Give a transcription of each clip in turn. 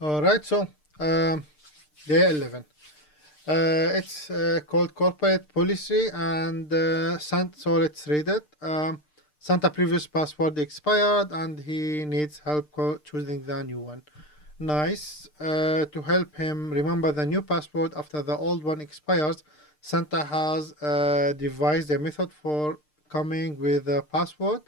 All right, so day 11. It's called corporate policy, and so let's read it. Santa previous password expired, and he needs help choosing the new one. Nice. To help him remember the new password after the old one expires, Santa has devised a method for coming with a password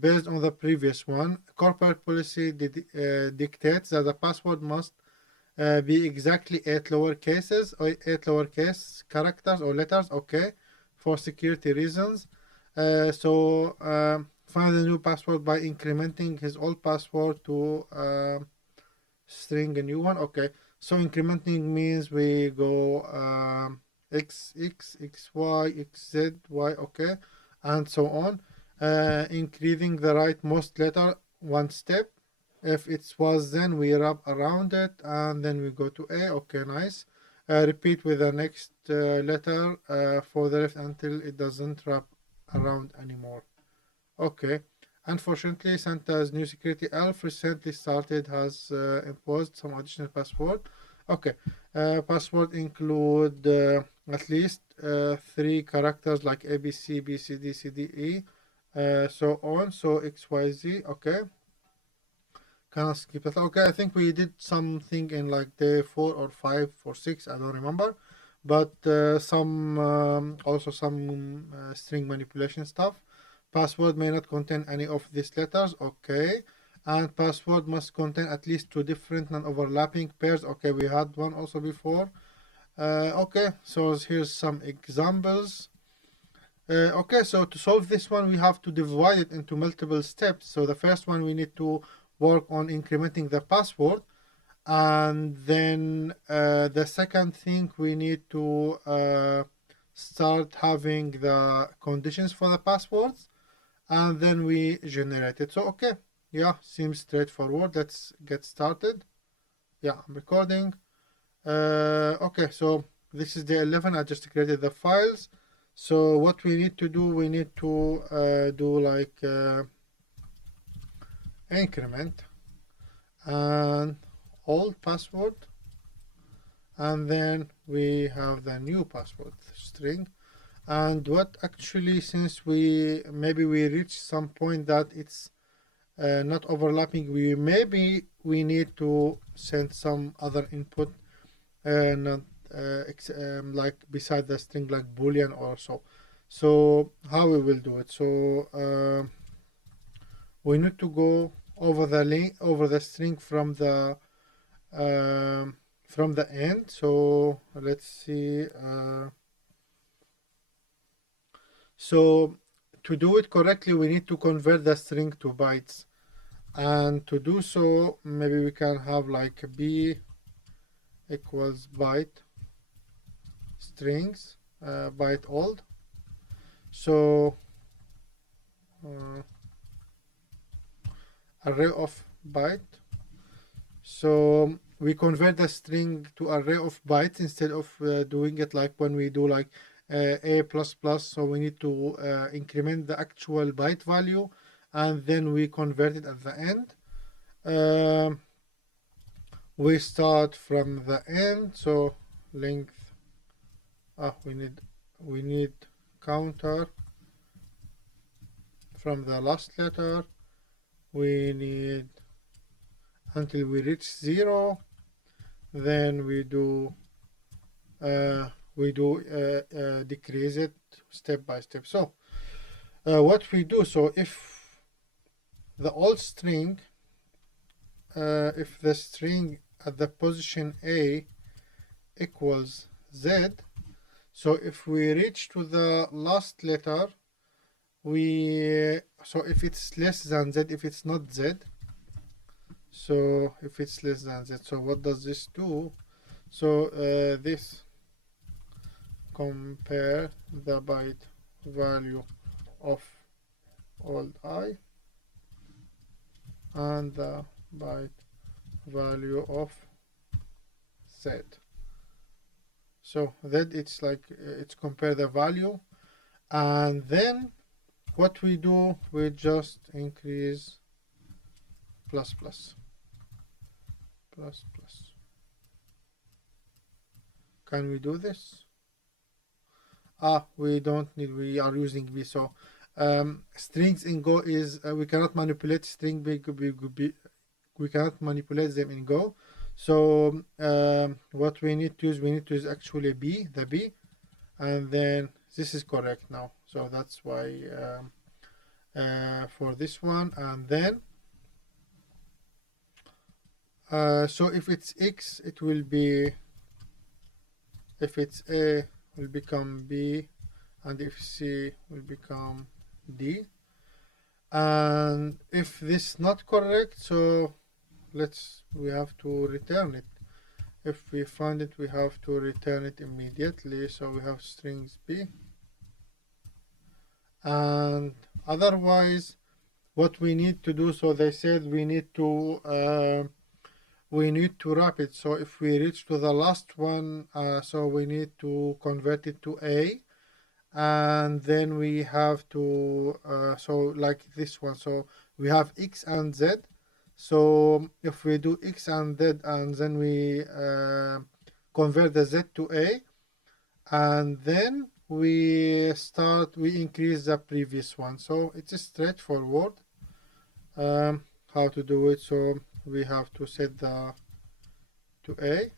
based on the previous one. Corporate policy dictates that the password must be exactly 8 lowercase characters or letters, okay, for security reasons. Find the new password by incrementing his old password to string a new one. Okay, so incrementing means we go x, y, x, z, y, okay, and so on, increasing the rightmost letter one step. If it was, then we wrap around it, and then we go to A. Okay, nice. Repeat with the next letter for the left until it doesn't wrap around anymore. Okay. Unfortunately, Santa's new security elf recently started has imposed some additional password. Okay. Password include at least 3 characters like A, B, C, B, C, D, C, D, E, so on. So X, Y, Z. Okay. Can I skip it? Okay, I think we did something in like day 4 or 5 or 6, I don't remember. But also some string manipulation stuff. Password may not contain any of these letters, okay. And password must contain at least 2 different non-overlapping pairs. Okay, we had one also before. Okay, so here's some examples. Okay, so to solve this one, we have to divide it into multiple steps. So the first one, we need to work on incrementing the password, and then the second thing, we need to start having the conditions for the passwords, and then we generate it. So okay, yeah, seems straightforward. Let's get started. Yeah, I'm recording. Okay, so this is the 11. I just created the files. So what we need to do, we need to do like increment and old password, and then we have the new password string. And what actually, since maybe we reach some point that it's not overlapping, we need to send some other input, not like beside the string, like boolean or so. So how we will do it? So we need to go over the string from the end. So let's see. So to do it correctly, we need to convert the string to bytes. And to do so, maybe we can have like b equals byte strings, byte old. So array of byte. So we convert the string to array of bytes instead of doing it like when we do like a plus plus. So we need to increment the actual byte value, and then we convert it at the end. We start from the end, so length. We need counter from the last letter. We need until we reach 0. Then we do decrease it step by step. So what we do, so if the old string, if the string at the position A equals Z, so if we reach to the last letter, so if it's less than Z, if it's not Z, so if it's less than Z, so what does this do? So this compare the byte value of old I and the byte value of Z. So that it's like it's compare the value, and then what we do, we just increase plus plus plus plus. Can we do this? We don't need, we are using b. So strings in Go is we cannot manipulate string we cannot manipulate them in Go. So what we need to use actually the b, and then this is correct now. So that's why for this one, and then so if it's x, it will be, if it's a, will become b, and if c will become d. And if this is not correct, so we have to return it. If we find it, we have to return it immediately. So we have strings b, and otherwise what we need to do, so they said we need to wrap it. So if we reach to the last one, so we need to convert it to a, and then we have to so like this one, so we have x and z. So if we do x and z, and then we convert the z to a, and then we increase the previous one. So it's straightforward how to do it. So we have to set the to a,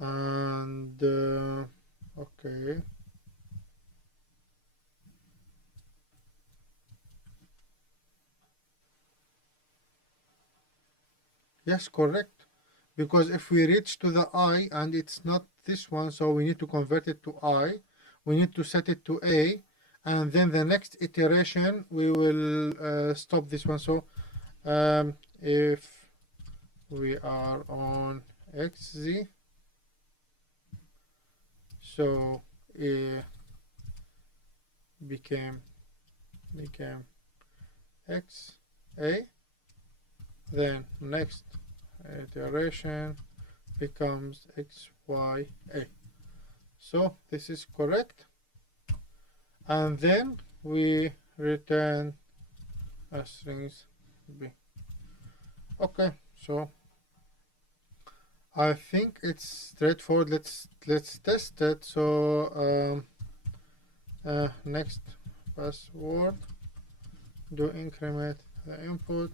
and okay, yes, correct. Because if we reach to the I and it's not this one, so we need to convert it to I. We need to set it to A, and then the next iteration we will stop this one. So if we are on xz, so it became xa, then next iteration becomes xya. So this is correct, and then we return a strings b. Okay, so I think it's straightforward. Let's test it. So next password, do increment the input.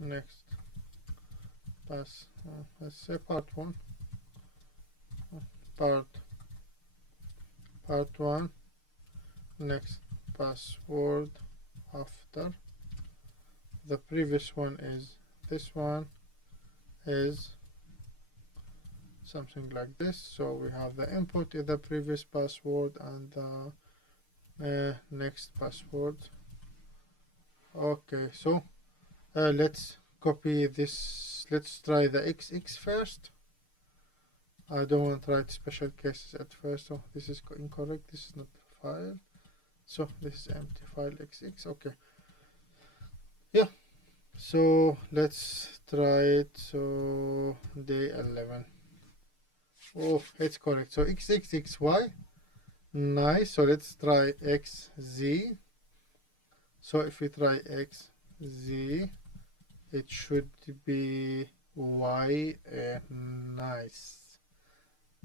Next pass, let's say part 1, part 1, next password after the previous one is this one is something like this. So we have the input in the previous password and the next password. Okay, so let's copy this. Let's try the XX first. I don't want to write special cases at first. So this is incorrect. This is not the file. So this is empty file XX. Okay. Yeah. So let's try it. So day 11. Oh, it's correct. So XXXY. Nice. So let's try XZ. So if we try XZ, it should be Y.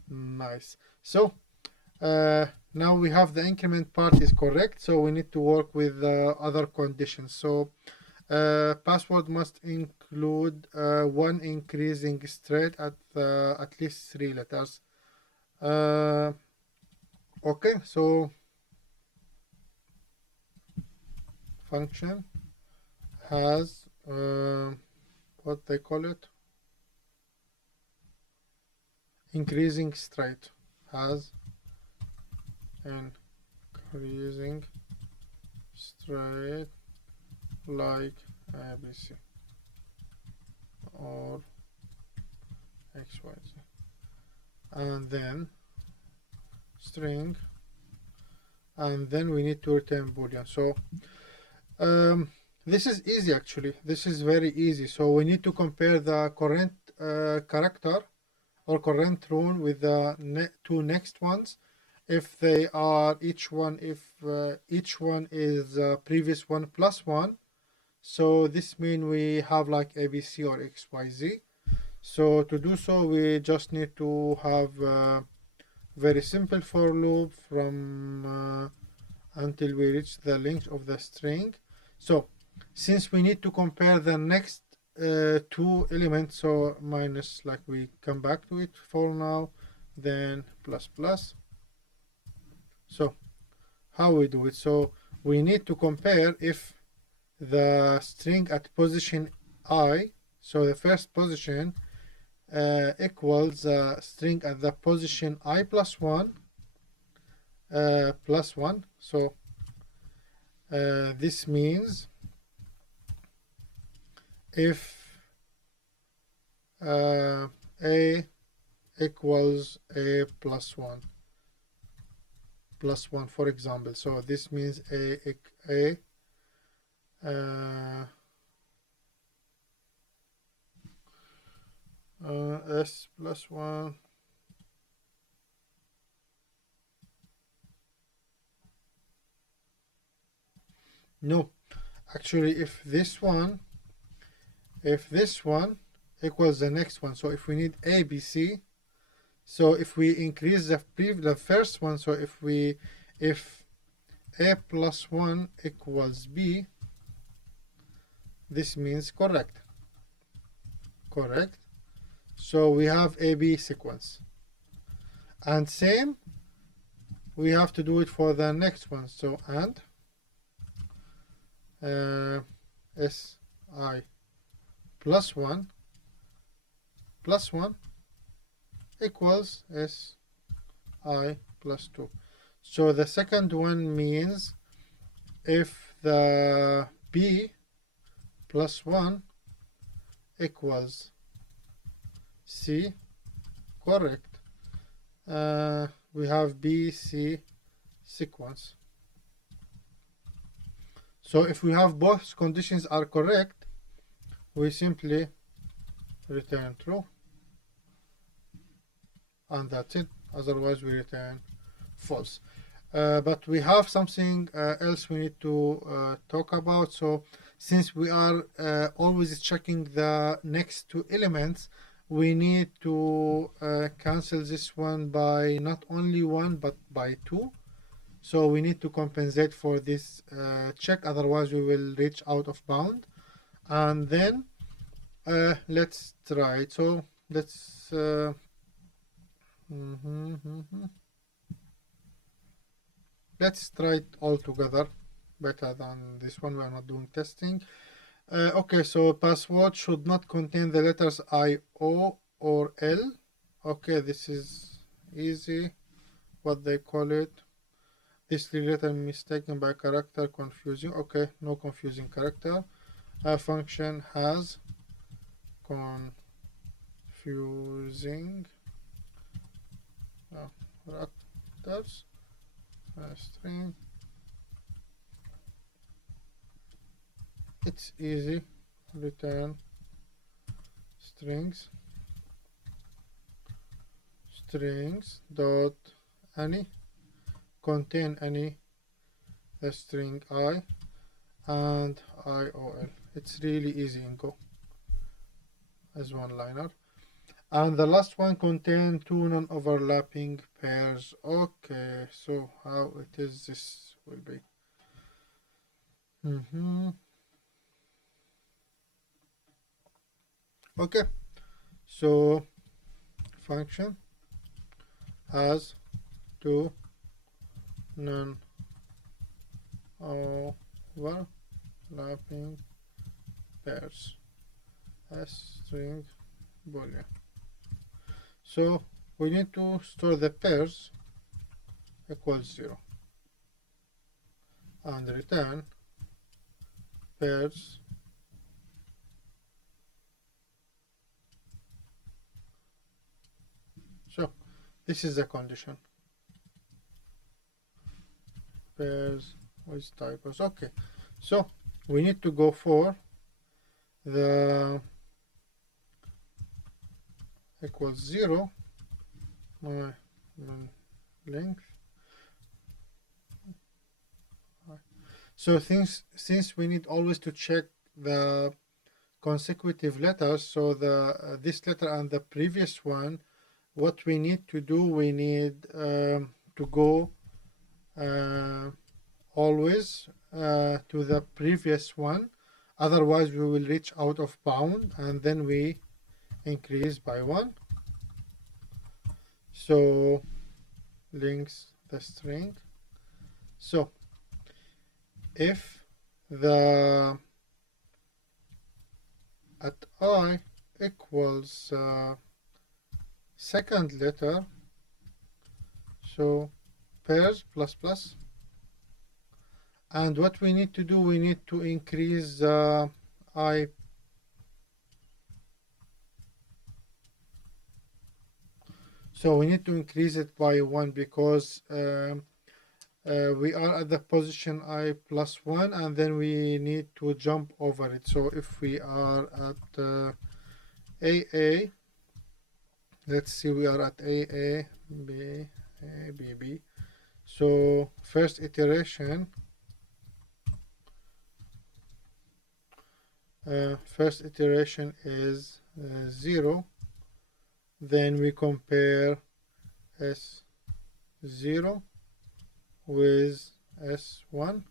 Nice. So now we have the increment part is correct. So we need to work with the other conditions. So password must include one increasing string at least 3 letters. Okay, so function has what they call it, increasing straight, has increasing straight like ABC or XYZ, and then string, and then we need to return boolean. So this is easy actually. This is very easy. So we need to compare the current character or current rule with the two next ones, if they are each one is previous one plus one, so this means we have like ABC or XYZ. So to do so, we just need to have a very simple for loop from until we reach the length of the string. So since we need to compare the next two elements, so minus, like, we come back to it for now, then plus plus. So how we do it? So we need to compare if the string at position I, so the first position, equals the string at the position I plus 1 plus 1. So this means if A equals A plus 1 plus 1, for example, so this means A S plus 1 no, actually if this one equals the next one, so if we need A B C, so if we increase the first one, so if A plus 1 equals B, this means correct. So we have AB sequence, and same we have to do it for the next one. So and SI plus 1 equals SI plus 2. So the second one means if the B plus 1 equals C, correct. We have BC sequence. So if we have both conditions are correct, we simply return true, and that's it. Otherwise we return false. But we have something else we need to talk about. So since we are always checking the next two elements, we need to cancel this one by not only 1 but by 2. So we need to compensate for this check, otherwise we will reach out of bound. And then let's try it. So let's let's try it all together, better than this one. We are not doing testing. Okay, so password should not contain the letters I, O, or L. Okay, this is easy. What they call it? This letter mistaken by character, confusing. Okay, no confusing character. A function has confusing characters. String. It's easy. Return strings dot any contain any the string I and IOL. It's really easy in Go as one liner. And the last one contain two non-overlapping pairs. Okay, so how it is this will be. Okay, so function has two non-overlapping pairs as string boolean. So we need to store the pairs equals 0 and return pairs so this is the condition, pairs with typos. Okay, so we need to go for the equals 0 length So since we need always to check the consecutive letters, so the this letter and the previous one, what we need to do, we need to go always to the previous one, otherwise we will reach out of bound, and then we increase by 1. So links the string. So if the at I equals second letter, so pairs plus plus, and what we need to do, we need to increase I, so we need to increase it by 1 because we are at the position I plus 1, and then we need to jump over it. So if we are at AA, let's see, we are at AA, B, A, B, B. So first iteration, is 0. Then we compare S0 with S1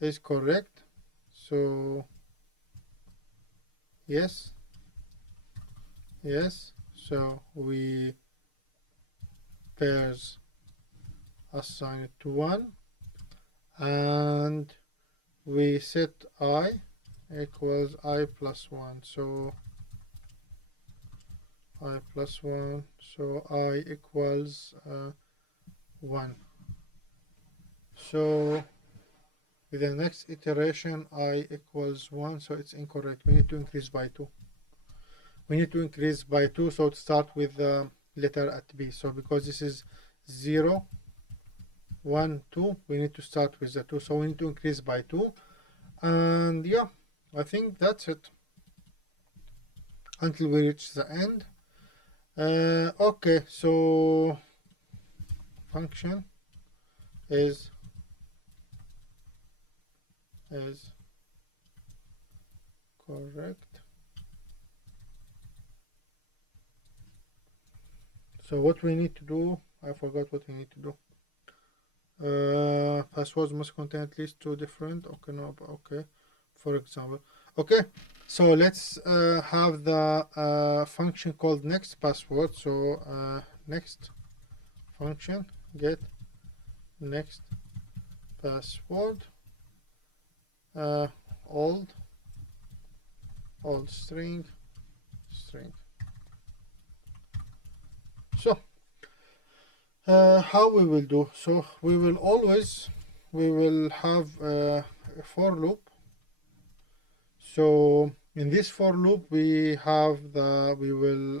is correct. So yes, yes. So we pairs assign it to 1, and we set I equals I plus 1. So I plus 1, so I equals 1. So with the next iteration, I equals 1, so it's incorrect. We need to increase by 2. We need to increase by 2, so to start with the letter at B. So because this is 0, 1, 2, we need to start with the 2. So we need to increase by 2. And yeah, I think that's it until we reach the end. Okay, so function is correct. So what we need to do, I forgot what we need to do. Passwords must contain at least 2 different. Okay, no, okay. For example, okay. So let's have the function called next password. So next function get next password old string. So how we will do, so we will have a for loop. So in this for loop we will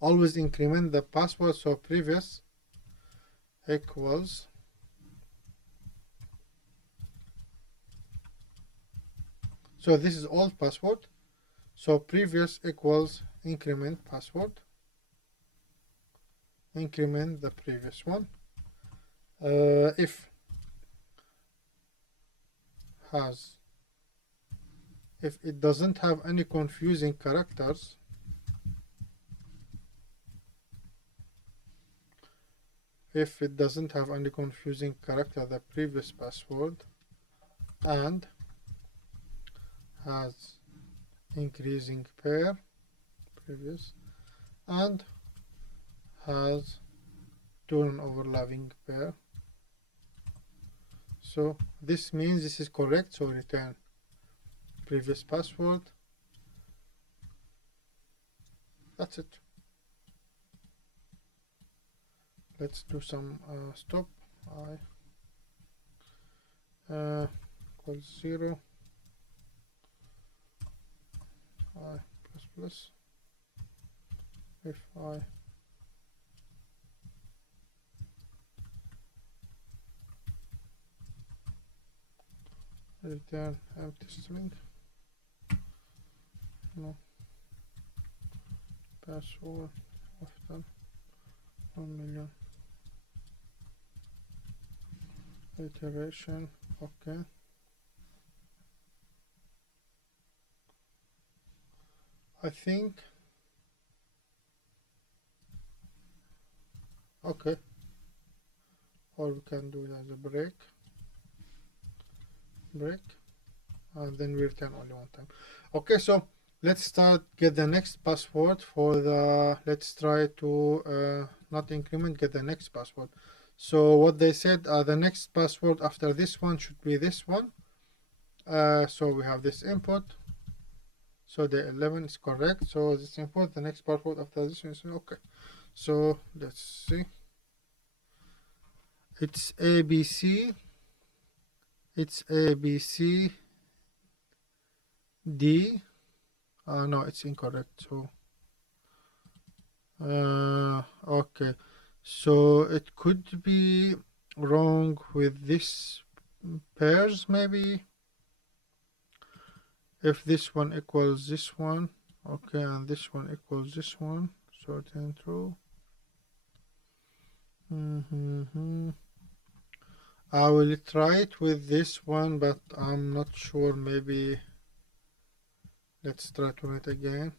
always increment the password. So previous equals, so this is old password, so previous equals increment password, increment the previous one. If it doesn't have any confusing characters, the previous password, and has increasing pair, previous, and has two non-overlapping pair. So this means this is correct, so return previous password. That's it. Let's do some stop. I equals 0, I plus plus, if I return empty string, no password after 1 million. iteration. Okay. I think. Okay. Or we can do it as a break, and then we return only one time. Okay, so let's start, get the next password for the, let's try to not increment, get the next password. So what they said, the next password after this one should be this one. So we have this input, so the 11 is correct, so this input, the next password after this one is okay. So let's see, it's ABC, it's ABC D. No, it's incorrect. So okay, so it could be wrong with this pairs, maybe. If this one equals this one, okay, and this one equals this one, so it ain't true. I will try it with this one, but I'm not sure. Maybe let's try to run it again.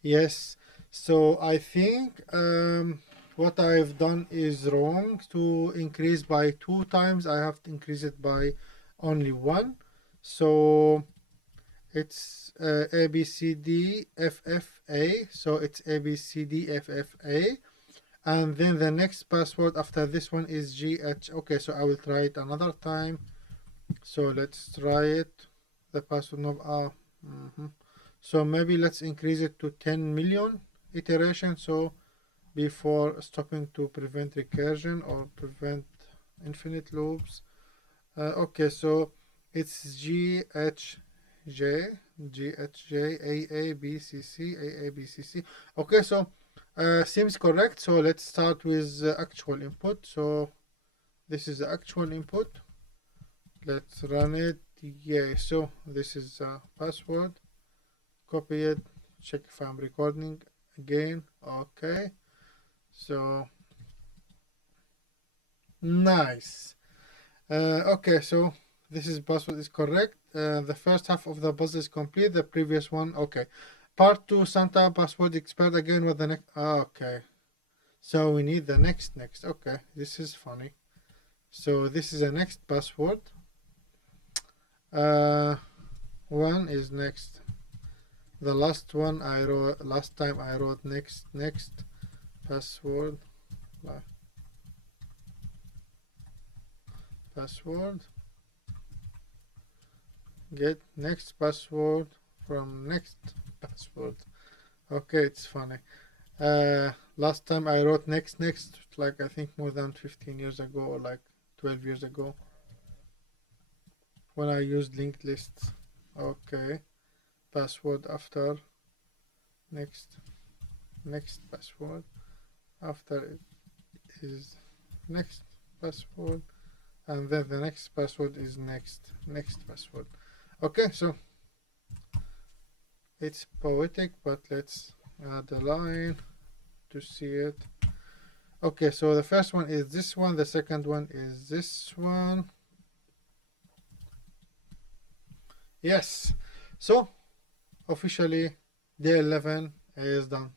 Yes, so I think what I've done is wrong. To increase by 2 times, I have to increase it by only 1. So it's A, B, C, D, F, F, A. So it's A, B, C, D, F, F, A. And then the next password after this one is G, H. Okay, so I will try it another time. So let's try it. The password knob. So maybe let's increase it to 10 million iterations. So before stopping to prevent recursion or prevent infinite loops. Okay, so it's GHJ, AABCC, AABCC. Okay, so seems correct. So let's start with actual input. So this is the actual input. Let's run it. Yeah, so this is password. Copy it, check if I'm recording again. Okay, so nice. Okay, so this is password is correct. The first half of the puzzle is complete. The previous one, okay. Part 2, Santa password expired again with the next. Okay, so we need the next. Okay, this is funny. So this is the next password. One is next. The last one I wrote last time, I wrote next password, get next password from next password. Okay, it's funny. Last time I wrote next, like I think more than 15 years ago, or like 12 years ago, when I used linked lists. Okay, password after next password, after it is next password, and then the next password is next password. Okay, so it's poetic, but let's add a line to see it. Okay, so the first one is this one, the second one is this one. Yes, so officially day 11 is done.